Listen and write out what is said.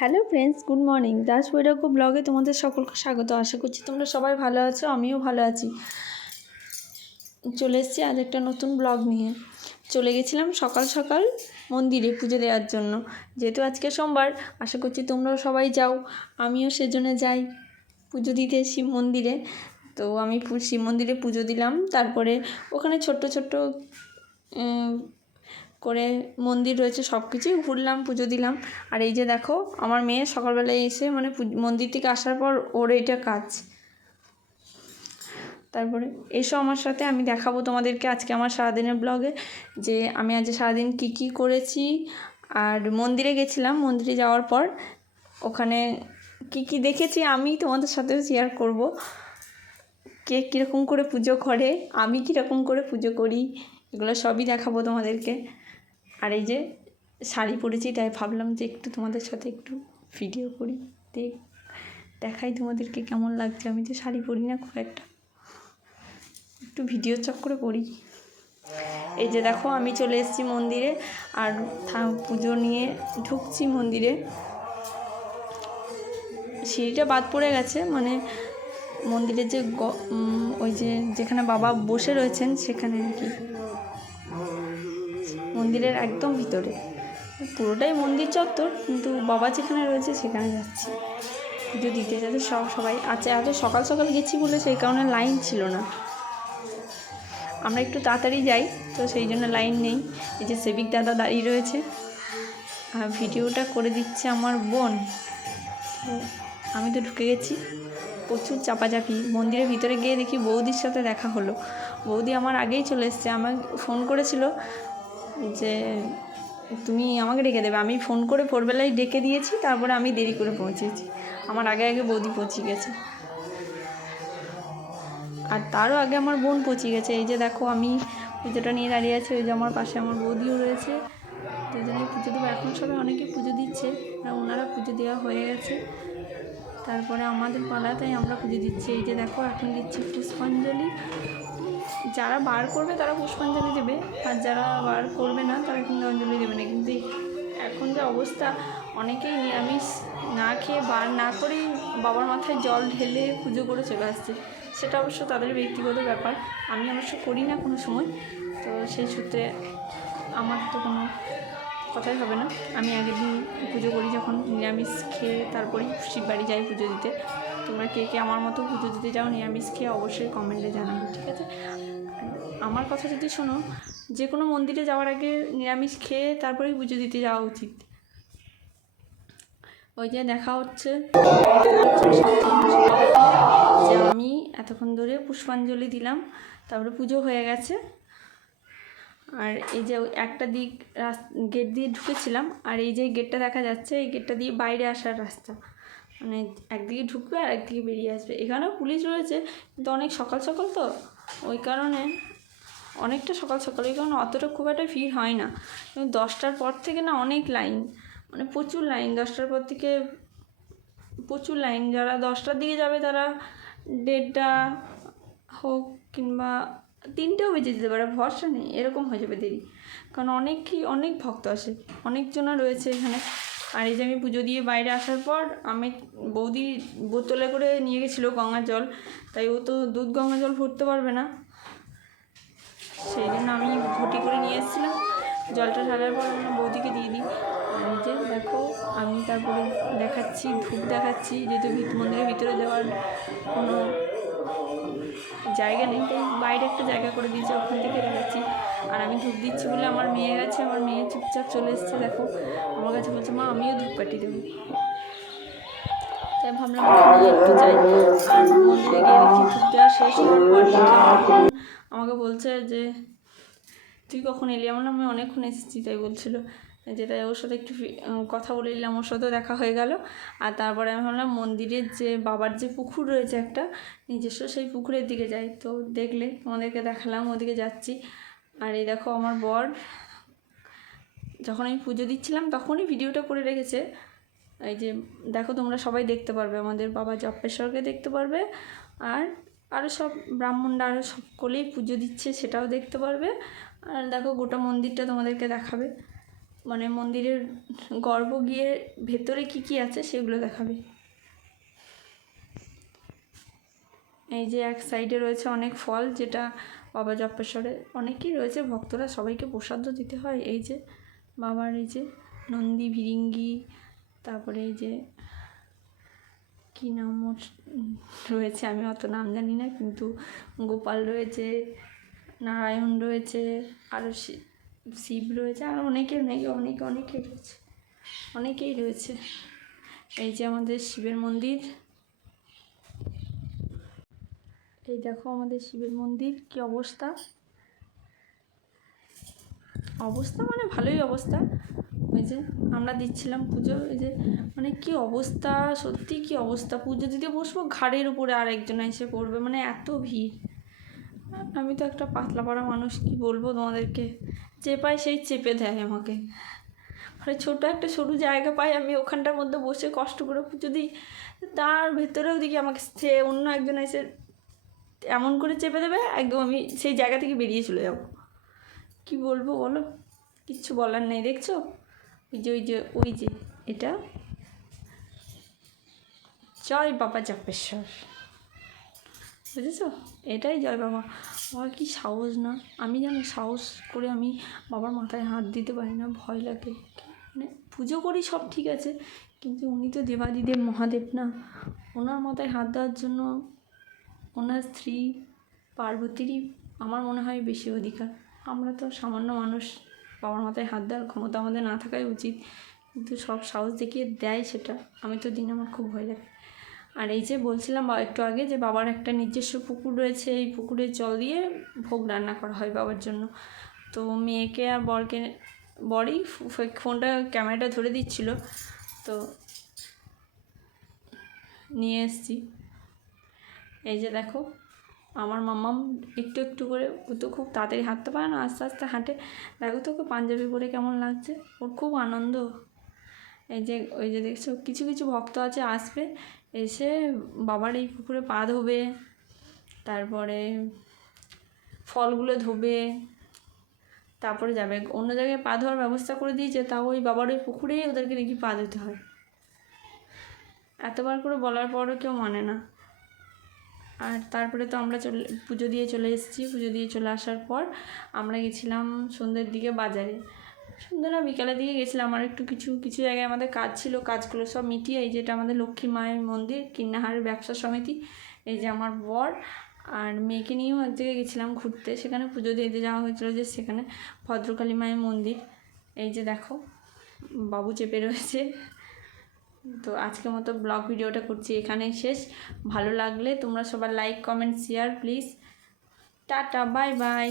Hello friends, good morning. Das বৈরাগ্য ব্লগে তোমাদের সকলকে স্বাগত। আশা করছি তোমরা সবাই ভালো আছো, আমিও ভালো আছি। চলে এসেছি আজ একটা নতুন ব্লগ নিয়ে। চলে গেছিলাম সকাল সকাল মন্দিরে পুজো দেওয়ার জন্য। যেহেতু আজকে সোমবার, আশা করছি তোমরাও সবাই যাও, আমিও সেজন্য যাই পুজো দিতে শিব মন্দিরে। তো আমি শিব মন্দিরে পুজো দিলাম, তারপরে ওখানে ছোট্ট ছোট্ট করে মন্দির রয়েছে, সব কিছুই ঘুরলাম, পুজো দিলাম। আর এই যে দেখো আমার মেয়ে সকালবেলায় এসে মানে মন্দির থেকে আসার পর ওর এইটা কাজ। তারপরে এসো আমার সাথে, আমি দেখাবো তোমাদেরকে আজকে আমার সারাদিনের ব্লগে যে আমি আজ সারাদিন কী কী করেছি। আর মন্দিরে গেছিলাম, মন্দিরে যাওয়ার পর ওখানে কী কী দেখেছি আমি তোমাদের সাথেও শেয়ার করব। কে কীরকম করে পুজো করে, আমি কীরকম করে পুজো করি, এগুলো সবই দেখাবো তোমাদেরকে। আর এই যে শাড়ি পরেছি, তাই ভাবলাম যে একটু তোমাদের সাথে একটু ভিডিও করি, দেখাই তোমাদেরকে কেমন লাগছে। আমি যে শাড়ি পরি না খুব একটা, একটু ভিডিও চক্করে করি। এই যে দেখো আমি চলে এসেছি মন্দিরে, আর পুজো নিয়ে ঢুকছি মন্দিরে। সিঁড়িটা বাদ পড়ে গেছে, মানে মন্দিরের যে ওই যে যেখানে বাবা বসে রয়েছেন সেখানে আর কি, মন্দিরের একদম ভিতরে, পুরোটাই মন্দির চত্বর, কিন্তু বাবা যেখানে রয়েছে সেখানে যাচ্ছি পুজো দিতে। যাতে সবাই আছে, এত সকাল সকাল গেছি বলে সেই কারণে লাইন ছিল না। আমরা একটু তাড়াতাড়ি যাই তো সেই জন্য লাইন নেই। এই যে সেবিক দাদা দাঁড়িয়ে রয়েছে, আর ভিডিওটা করে দিচ্ছে আমার বোন। তো আমি তো ঢুকে গেছি, প্রচুর চাপাচাপি। মন্দিরের ভিতরে গিয়ে দেখি বৌদির সাথে দেখা হলো। বৌদি আমার আগেই চলে এসছে, আমাকে ফোন করেছিল যে তুমি আমাকে ডেকে দেবে। আমি ফোন করে ভোরবেলায় ডেকে দিয়েছি, তারপরে আমি দেরি করে পৌঁছেছি, আমার আগে আগে বৌদি পৌঁছে গেছে। আর তারও আগে আমার বোন পৌঁছে গেছে। এই যে দেখো আমি পুজোটা নিয়ে দাঁড়িয়ে আছি, ওই যে আমার পাশে আমার বৌদিও রয়েছে, দুজনেই পুজো দেবো। এখন সবাই অনেকে পুজো দিচ্ছে, আর ওনারা পুজো দেওয়া হয়ে গেছে, তারপরে আমাদের পালাতেই আমরা পুজো দিচ্ছি। এই যে দেখো এখন দিচ্ছি পুষ্পাঞ্জলি। যারা বার করবে তারা পুষ্পাঞ্জলি দেবে, আর যারা বার করবে না তারা কিন্তু অঞ্জলি দেবে না। কিন্তু এখন যে অবস্থা, অনেকেই নিরামিষ না খেয়ে বার না করেই বাবার মাথায় জল ঢেলে পুজো করে চলে আসছে। সেটা অবশ্য তাদের ব্যক্তিগত ব্যাপার, আমি অবশ্য করি না কোনো সময়। তো সেই সূত্রে আমার তো কোনো কথাই হবে না। আমি আগের দিন পুজো করি যখন নিরামিষ খেয়ে, তারপরেই শিব বাড়ি যাই পুজো দিতে। তোমরা কে কে আমার মতো পুজো দিতে যাও নিরামিষ খেয়ে, অবশ্যই কমেন্টে জানাবে, ঠিক আছে? আমার কথা যদি শোনো, যে কোনো মন্দিরে যাওয়ার আগে নিরামিষ খেয়ে তারপরেই পুজো দিতে যাওয়া উচিত। ওই যে দেখা হচ্ছে যে আমি এতক্ষণ ধরে পুষ্পাঞ্জলি দিলাম, তারপরে পুজো হয়ে গেছে। আর এই যে একটা দিক গেট দিয়ে ঢুকেছিলাম, আর এই যে গেটটা দেখা যাচ্ছে, এই গেটটা দিয়ে বাইরে আসার রাস্তা, মানে একদিকে ঢুকবে আর একদিকে বেরিয়ে আসবে। এখানেও পুলিশ রয়েছে, কিন্তু অনেক সকাল সকাল তো, ওই কারণে অনেকটা সকাল সকাল, ওই কারণে অতটা খুব একটা ভিড় হয় না। কিন্তু 10টার পর থেকে না অনেক লাইন, মানে প্রচুর লাইন। 10টার পর থেকে প্রচুর লাইন। যারা 10টার দিকে যাবে তারা 1:30 হোক কিংবা 3টেও বেজে যেতে পারে, ভরসা নেই, এরকম হয়ে যাবে দেরি। কারণ অনেক ভক্ত আসে, অনেকজনা রয়েছে এখানে। আর এই যে আমি পুজো দিয়ে বাইরে আসার পর আমি বৌদি বোতলে করে নিয়ে গেছিলো গঙ্গার জল, তাই ও তো দুধ গঙ্গা জল ভরতে পারবে না, সেই জন্য আমি ঘটি করে নিয়ে এসেছিলাম। জলটা ঢালার পর আমি বৌদিকে দিয়ে দিই। আর যে দেখো আমি তারপরে দেখাচ্ছি, ধূপ দেখাচ্ছি, যেহেতু মন্দিরের ভিতরে যাওয়ার কোনো জায়গা নেই, তাই বাইরে একটা জায়গা করে দিয়েছে, ওখান থেকে দেখাচ্ছি। আর আমি ধূপ দিচ্ছি বলে আমার মেয়ে গেছে, আমার মেয়ে চুপচাপ চলে এসছে, দেখো আমার কাছে বলছে মা আমিও ধূপকাঠি দেবো। তাই ভাবলাম ওখানে একটু যাই। আর মন্দিরে গিয়ে দেখি ধূপ দেওয়া শেষ হওয়ার পর আমাকে বলছে যে তুই কখন এলি? আমি অনেকক্ষণ এসেছি, তাই বলছিলো। যেটা ওর সাথে একটু কথা বলে নিলাম, ওর সাথেও দেখা হয়ে গেল। আর তারপরে আমি ভাবলাম মন্দিরের যে বাবার যে পুকুর রয়েছে একটা নিজস্ব, সেই পুকুরের দিকে যাই। তো দেখলে তোমাদেরকে দেখালাম, ওদিকে যাচ্ছি। আর এই দেখো আমার বর যখন আমি পুজো দিচ্ছিলাম তখনই ভিডিওটা করে রেখেছে। এই যে দেখো তোমরা সবাই দেখতে পারবে, আমাদের বাবা জপ্পেশ্বরকে দেখতে পারবে, আর আরও সব ব্রাহ্মণরা আরও সকলেই পুজো দিচ্ছে সেটাও দেখতে পারবে। আর দেখো গোটা মন্দিরটা তোমাদেরকে দেখাবে। মানে মন্দিরের গর্ভ গিয়ে ভেতরে কি কি আছে সেগুলো দেখাবে। এই যে এক সাইডে রয়েছে অনেক ফল, যেটা বাবা জপেশ্বরে অনেকেই রয়েছে ভক্তরা, সবাইকে প্রসাদও দিতে হয়। এই যে বাবার এই যে নন্দী ভিরিঙ্গি, তারপরে এই যে কী নাম রয়েছে, আমি অত নাম জানি না, কিন্তু গোপাল রয়েছে, নারায়ণ রয়েছে, আরও শিব রয়েছে, আর অনেকেই রয়েছে, অনেকেই রয়েছে। এই যে আমাদের শিবের মন্দির, এই দেখো আমাদের শিবের মন্দির কি অবস্থা, মানে ভালোই অবস্থা। ওই যে আমরা দিচ্ছিলাম পুজো, এই যে মানে কি অবস্থা, সত্যি কি অবস্থা। পুজো দিতে বসবো, ঘাড়ের উপরে আর একজন এসে পড়বে, মানে এত ভিড়। আমি তো একটা পাতলা পাড়া মানুষ, কি বলবো তোমাদেরকে, যে পাই সেই চেপে দেয় আমাকে। মানে ছোটো একটা সরু জায়গা পাই, আমি ওখানটার মধ্যে বসে কষ্ট করে পুজো দিই, তার ভেতরেও দেখি আমাকে সে অন্য একজন এসে এমন করে চেপে দেবে, একদম আমি সেই জায়গা থেকে বেরিয়ে চলে যাব। কি বলবো বলো, কিচ্ছু বলার নেই। দেখছো ওই যে এটা জয় বাবা জপেশ্বর, বুঝেছো, এটাই জয় বাবা। বাবা কি সাহস না, আমি জানো সাহস করে আমি বাবার মাথায় হাত দিতে পারি না, ভয় লাগে। মানে পুজো করি সব ঠিক আছে, কিন্তু উনি তো দেবাদিদেব মহাদেব না, ওনার মাথায় হাত দেওয়ার জন্য ওনার স্ত্রী পার্বতীরই আমার মনে হয় বেশি অধিকার। আমরা তো সামান্য মানুষ, বাবার মাথায় হাত দেওয়ার ক্ষমতা আমাদের না থাকাই উচিত, কিন্তু সব সাহস দেখিয়ে দেয় সেটা। আমি তো দিন আমার খুব ভয় লাগে। আর এই যে বলছিলাম একটু আগে যে বাবার একটা নিজস্ব পুকুর রয়েছে, এই পুকুরের জল দিয়ে ভোগ রান্না করা হয় বাবার জন্য। তো মেয়েকে আর বরই ফোনটা ক্যামেরাটা ধরে দিচ্ছিল, তো নিয়ে এসছি। এই যে দেখো আমার মাম্মাম একটু একটু করে, ও তো খুব তাড়াতাড়ি হাঁটতে পারে না, আস্তে আস্তে হাঁটে। দেখো তো ওকে পাঞ্জাবি পরে কেমন লাগছে, ওর খুব আনন্দ। এই যে ওই যে দেখছো কিছু কিছু ভক্ত আছে আসবে, এসে বাবার এই পুকুরে পা ধোবে, তারপরে ফলগুলো ধোবে, তারপরে যাবে। অন্য জায়গায় পা ধোয়ার ব্যবস্থা করে দিয়েছে, তাও ওই বাবার ওই পুকুরেই ওদেরকে দেখি পা ধুতে হয়। এতবার করে বলার পরও কেউ মানে না। আর তারপরে তো আমরা পুজো দিয়ে চলে এসেছি। পুজো দিয়ে চলে আসার পর আমরা গেছিলাম সন্ধ্যের দিকে বাজারে, সন্ধ্যে না বিকালের দিকে গেছিলাম। আর একটু কিছু জায়গায় আমাদের কাজ ছিল, কাজগুলো সব মিটিয়ে এই যেটা আমাদের লক্ষ্মী মায়ের মন্দির, কিন্নাহারের ব্যবসা সমিতি, এই যে আমার বর আর মেয়েকে নিয়েও এক জায়গায় গেছিলাম ঘুরতে, সেখানে পুজো দিতে যাওয়া হয়েছিল, যে সেখানে ভদ্রকালী মায়ের মন্দির। এই যে দেখো বাবু চেপে রয়েছে। তো আজকের মতো ব্লগ ভিডিওটা করছি এখানেই শেষ। ভালো লাগলে তোমরা সবার like comment share please. Tata, bye bye.